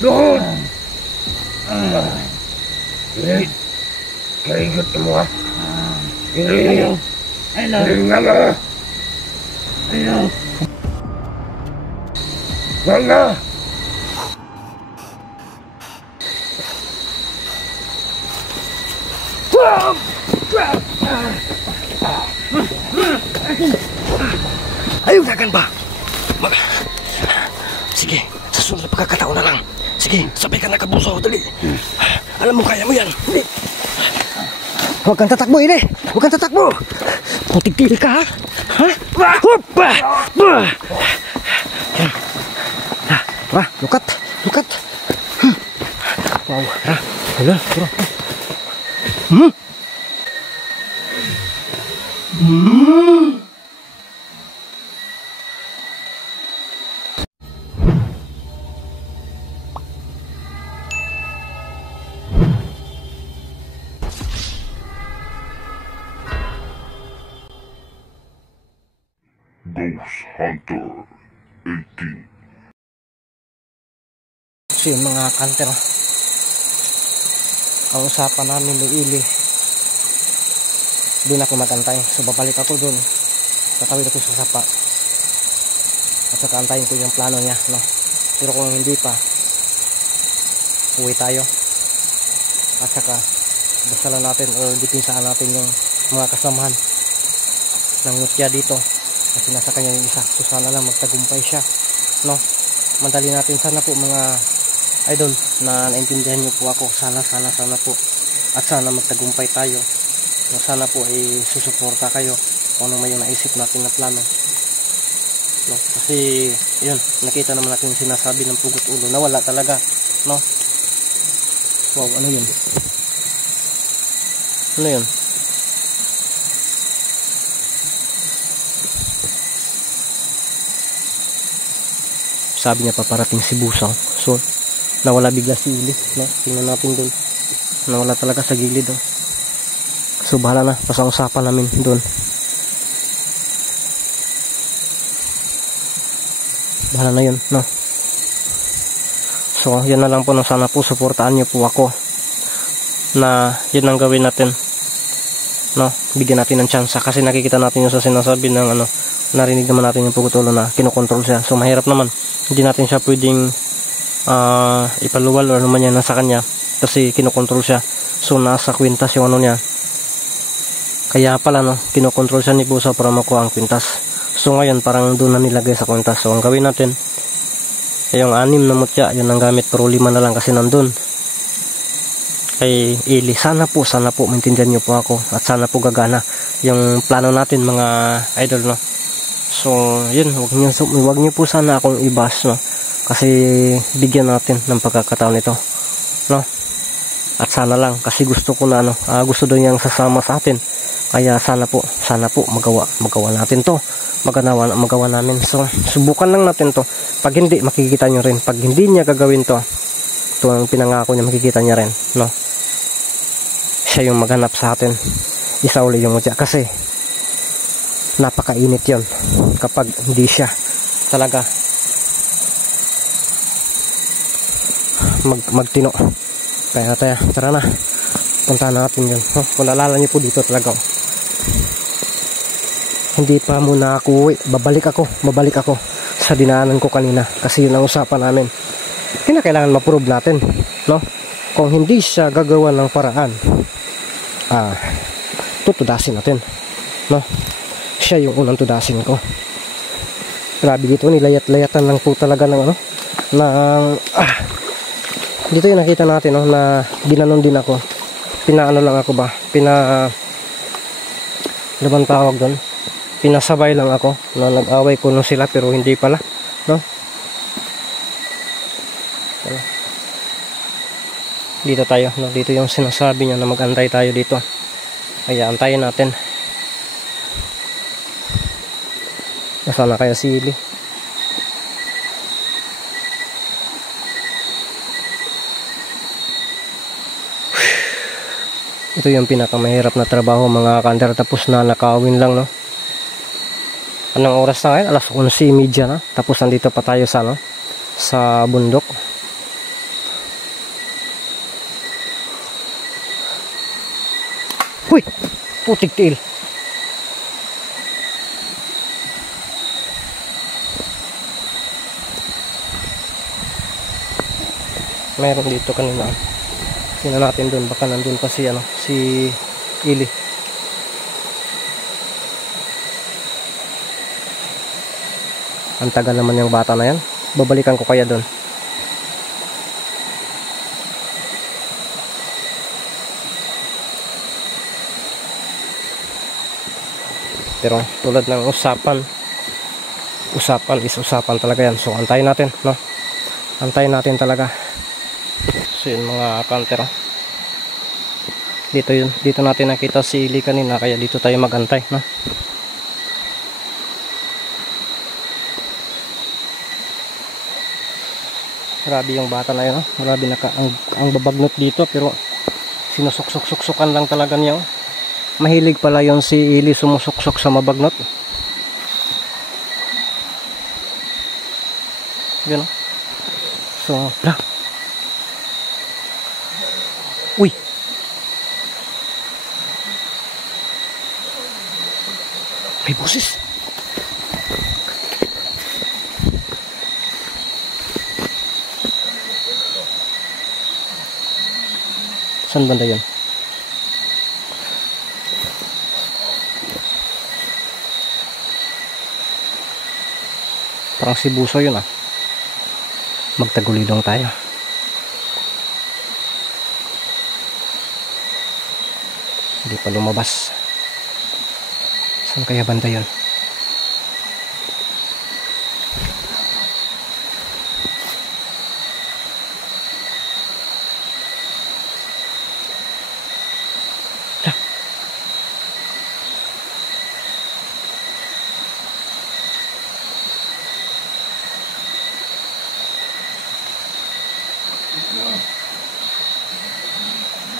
Doon! Kilit! Kaigot mo ha! Kilit! Kilit nga nga! Nga nga! Ayaw nagan ba? Sige, sa sunod na pagkakataon na lang. Sige, sabay ka na kabuso, dali. Alam mo, kaya mo yan. Dali. Huwag kang tatakbo, Ine. Huwag kang tatakbo. Putig-tili ka, ha? Ha? Hoppa! Yan. Lukat. Lukat. Wow. Hala, tara. Ghost Hunter 18. So yung mga kanter, ang usapan namin ni Ili, doon ako magantay. So babalik ako doon, tatawid ako sa sapa at saka antayin ko yung plano niya, no? Pero kung hindi pa, uwi tayo at saka basalan natin o dipinsaan natin yung mga kasamahan ng mutya dito kasi nasa kanya yung isa. So sana lang magtagumpay siya, no? Madali natin sana po mga idol na naintindihan niyo po ako. Sana po at sana magtagumpay tayo. Sana po ay susuporta kayo kung ano may yung naisip natin na plano, no? Kasi yun, nakita naman natin sinasabi ng pugot ulo na wala talaga, no? Wow, ano yun? Ano yun? Sabi niya paparating si Busaw. So nawala bigla si Ili, no? Tingnan natin doon, nawala talaga sa gilid, no? So bahala na, pasang-usapan namin doon. Bahala na yun, no? So yan na lang po, no? Sana po suportaan niyo po ako na yun ang gawin natin, no? Bigyan natin ng chance kasi nakikita natin yung sa sinasabi ng ano, narinig naman natin yung pugutulo na kinokontrol siya. So mahirap naman, hindi natin siya pwedeng ipaluwal o naman yan nasa kanya kasi kinokontrol siya. So nasa kwintas yung ano niya, kaya pala, no, kinokontrol siya ni Busaw para makuha ang kwintas. So ngayon parang doon na nilagay sa kwintas. So ang gawin natin, yung 6 na mutya yun ang gamit, pero 5 na lang kasi nandun kay Ili. Sana po maintindihan niyo po ako at sana po gagana yung plano natin mga idol, no? So yun, wag niyo po sana akong ibas, no? Kasi bigyan natin ng pagkakataon ito, no? At sana lang kasi gusto ko na, no, gusto daw niyang sasama sa atin. Kaya sana po magawa natin to, magawa namin. So subukan lang natin to. Pag hindi, makikita nyo rin. Pag hindi niya gagawin to, ito ang pinangako niya, makikita niya rin, no? Siya yung maghanap sa atin, isa uli yung mutya kasi napakainit yon kapag hindi siya talaga magtino. Kaya tara na, punta natin yun, no? Kung naalala niyo po dito talaga, hindi pa muna ako uwi, babalik ako sa dinaanan ko kanina kasi yun ang usapan namin. Kailangan ma-prove natin, no? Kung hindi siya gagawa ng paraan, tutudasin natin, no? Siya yung unang tudasin ko. Grabe dito, nilayat-layatan lang po talaga ng ano, dito yung nakita natin, no, na ginanon din ako. Pinaano lang ako ba? Ano bang tawag doon? Pinasabay lang ako na nag-away ko nung sila pero hindi pala, no? Dito tayo, no? Dito yung sinasabi niya na mag-antay tayo dito. Kaya antayin natin. Nasaan na kaya si Ili? Ito yung pinakamahirap na trabaho mga kanter, tapos na nakawin lang, no? Anong oras na ngayon? Alas 11:30 na. Tapos nandito pa tayo sa, no, sa bundok. Huy! Putik tiil. Meron dito kanina. Tingnan natin dun, baka nandun pa si Ili. Ang tagal naman yung bata na yan. Babalikan ko kaya dun. Pero tulad ng usapan is usapan talaga yan. So antayin natin, no? Antayin natin talaga. So yun mga counter. Dito natin nakita si Ili kanina, kaya dito tayo magantay, no? Grabe yung bata na yun, no? Grabe ang babagnot dito, pero sinusok-sok-sok-sokan lang talaga niya, oh. Mahilig pala yon si Ili sumusok-sok sa mabagnot. Yan, oh. So, uy! May boses! Saan banda yun? Parang si Buso yun, ah. Magtagulidong tayo. Hindi pa lumabas. Saan kaya banda yun?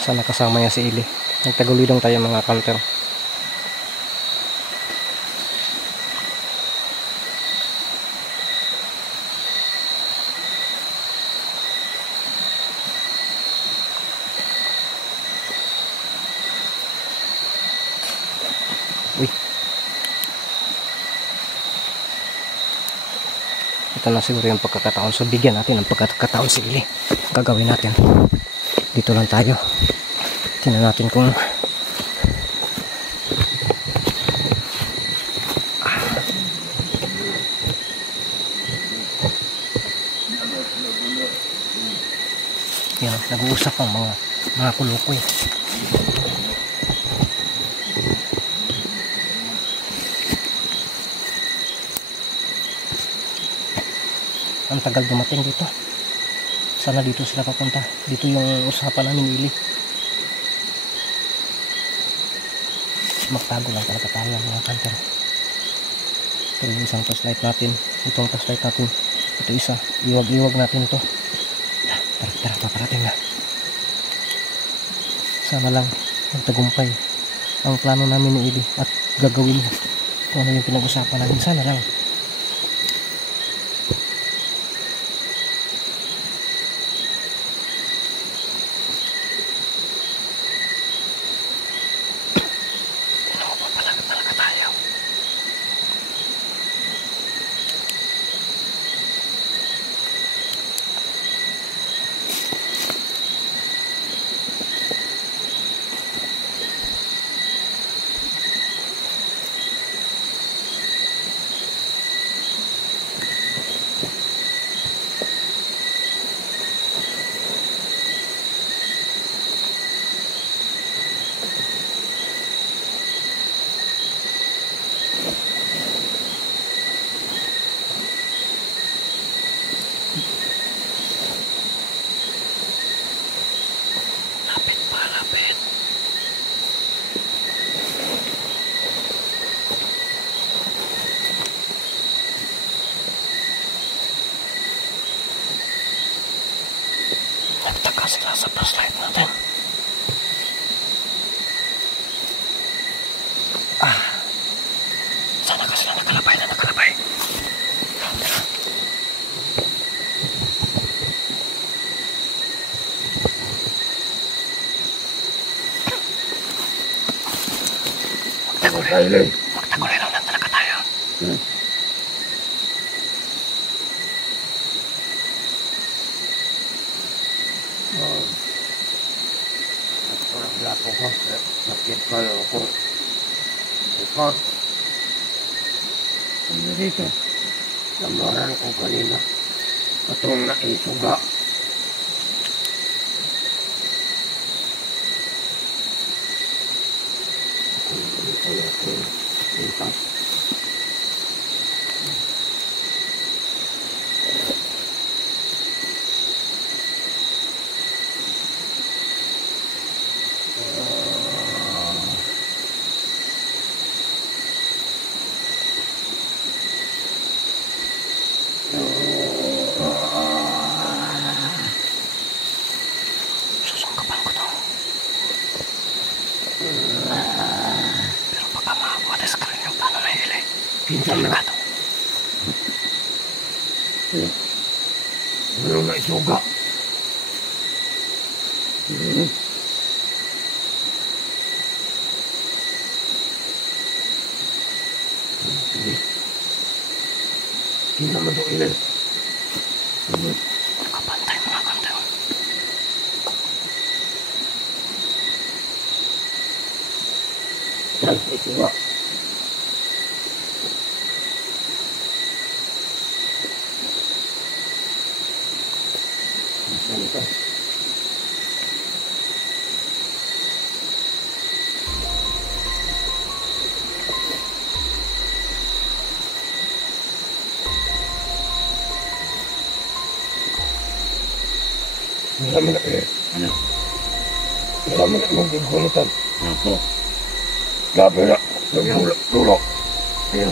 Sana kasama niya si Ili. Nagtagulidong tayo mga counter. Uy. Ito na siguro yung pagkakataon. So bigyan natin ng pagkakataon si Ili. Gagawin natin. Dito lang tayo. Tingnan natin kung yan, nag-uusap ang mga kulukoy. Ang tagal dumating dito. Sana dito sila papunta. Dito yung usapan namin ni Ili. Magtago lang talaga tayo mga counter. Pero yung isang flashlight natin, itong flashlight natin, ito isa, iwag-iwag natin ito. Tara, paparating na. Sana lang magtagumpay ang plano namin ni Ili at gagawin kung ano yung pinag-usapan namin. Sana lang. Sila sa flashlight natin. Sana ka sila nakalabay. Kylie. Magtaguloy lang talaga tayo. At parang lapo ko. Sakit kayo ako. Ikot. Ano dito? Lamaran ko kanina. Atong naisuga. Susungkapan ko to. Pero baka makabuhatas ka rin yung plano na Eli. Delikado. Ano na isuga? Hindi naman ito ilan. Kapantay mga kantay. Saan sa isuga? Saan ito? Sama na eh. Ano? Sama na mong gagulutan. Ako. Gabi na. Nagulak. Ayun.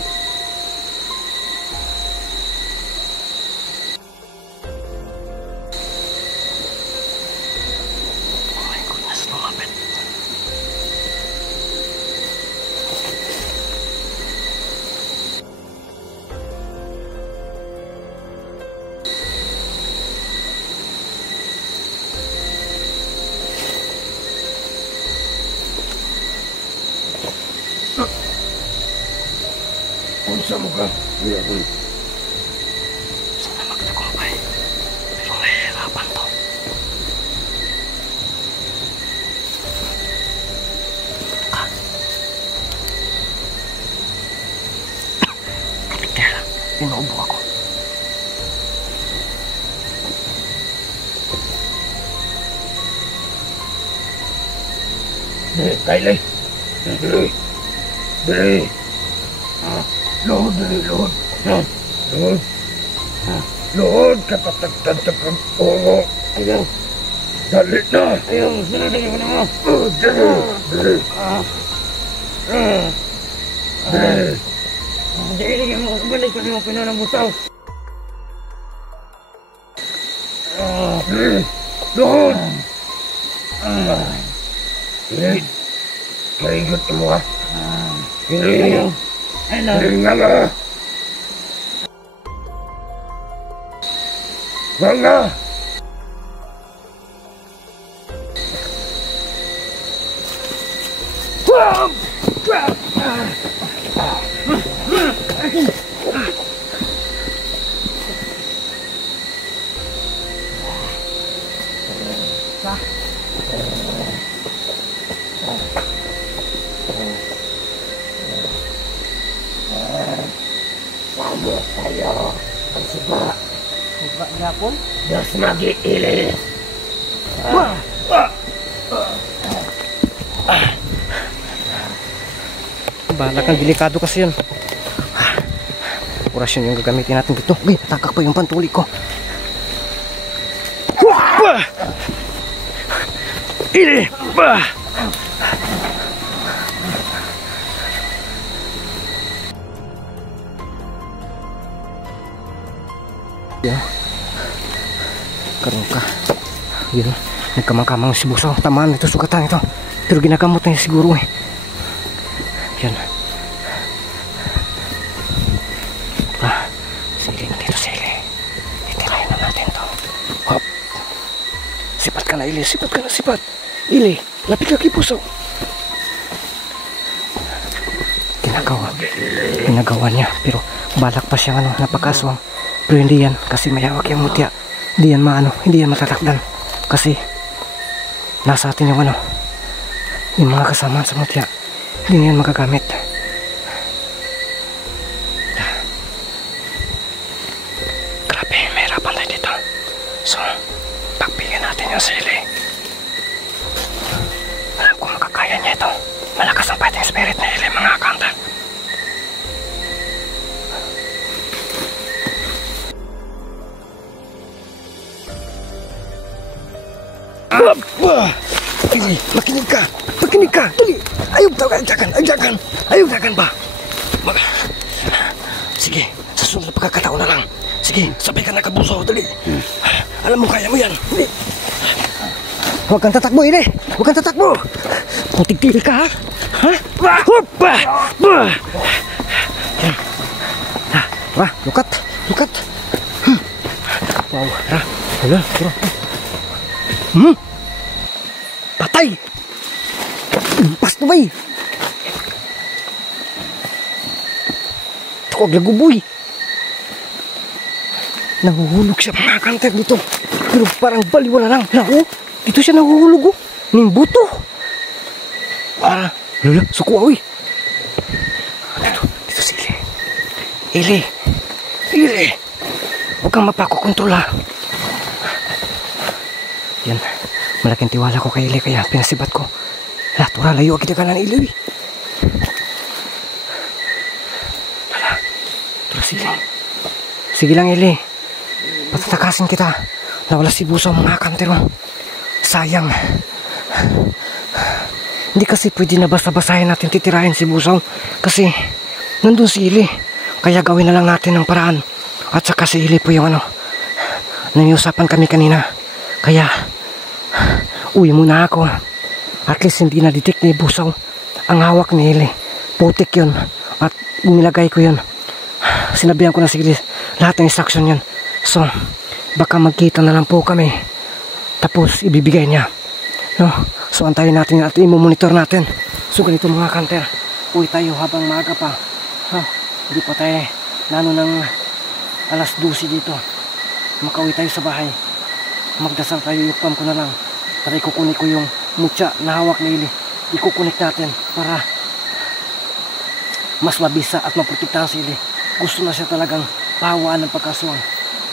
Oh my goodness, lumapit. Unsa mo ka? Kuya ko. Sana magtagumpay. Pero nahihirapan to. Ka. Kapit kaya lang. Inuubo ako. Kylie. Dali. Lord, dali, Lord. Lord. Lord, kapatagtagtag ang oo. Ayaw. Dali na. Ayaw, sinadali ko na mo. Dali. Dali. Dali. Dali mo. Balik ko na pinanang butaw. Dali. Lord. Dali. Kaigot mo ha. Dali. Dali nga nga. Nga nga. Sayo tayo. Ang suba. Suba niya po? Diyos mag-iili. Bahala kang delikado kasi yun. Orasyon yung gagamitin natin dito. Uy, natakak pa yung pantuli ko. Ini! Ya. Karoon ka. Yun. Nagkamang-kamang si Buso. Tamaan ito, sugatan ito. Pero ginagamot na niya siguro eh. Yan. Sili na dito, sili. Itirahin na natin to. Hop. Sipat ka na, Ili. Sipat ka na, sipat. Ili, lapit ka kay Puso. pinagawa niya. Pero balak pa siyang napakaswang. Pero hindi yan kasi mayawak yung mutya. Hindi yan hindi yan matatakdan. Kasi nasa atin yung yung mga kasama sa mutya. Hindi yan magagamit. Grabe, may hirapan tayo dito. So, pagpigyan natin yung sili. Alam ko makakaya niya ito. Malakas ang fighting spirit ni Eli, mga hunter. Eli, makinig ka. Makinig ka. Dali. Ayog dagan ba? Sige, sa sunod na pagkakataon na lang. Sige, sabay ka na kabuso. Dali. Alam mo, kaya mo yan. Dali. Huwag kang tatakbo, Eli. Huwag kang tatakbo. Kung tigtil ka, ha? Ha? Hoppa! Yan. Lukat. Wow, wala, bro. Patay! Impas na ba eh? Tukog laguboy. Nahuhulog siya, mga kanter dito. Pero parang baliwala lang. Dito siya nahuhulog, ning buto. Para, lula, sukuawi. Dito si Eli. Eli. Huwag kang mapakokontrol, ha. Yan. Malaking tiwala ko kay Eli, kaya pinasibat ko. Tura, layo agad ka na ng Eli. Tura, sige lang, Eli. Patatakasin kita. Nawala si Buso, mga kanter mo. Sayang. Hindi kasi pwede na basta-basahin natin titirahin si Busong. Kasi nandun si Eli. Kaya gawin na lang natin ng paraan. At saka si Eli po yung naniusapan kami kanina. Kaya uwi muna ako. At least hindi na-detect ni Busong ang hawak ni Eli. Putik yun. At nilagay ko yun. Sinabihan ko na si Eli lahat ng instruction yun. So baka magkita na lang po kami. Tapos ibibigay niya. No? So antayin natin at imomonitor natin. So ganito, mga kanter, uwi tayo habang maaga pa. Hindi pa tayo ng alas 12 dito. Makauwi tayo sa bahay. Magdasal tayo, yukpam ko na lang. Para ikukunik ko yung mutya na hawak ni Eli. Ikukunik natin para mas mabisa at maprotektahan si Eli. Gusto na siya talagang pahawaan ng pagkaswang.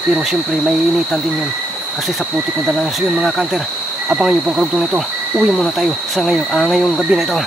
Pero syempre may initan din yun. Kasi sa putik na dalang yun, mga kanter. Abangan nyo pong karugtong nito. Uwi muna tayo sa ngayong gabi na ito.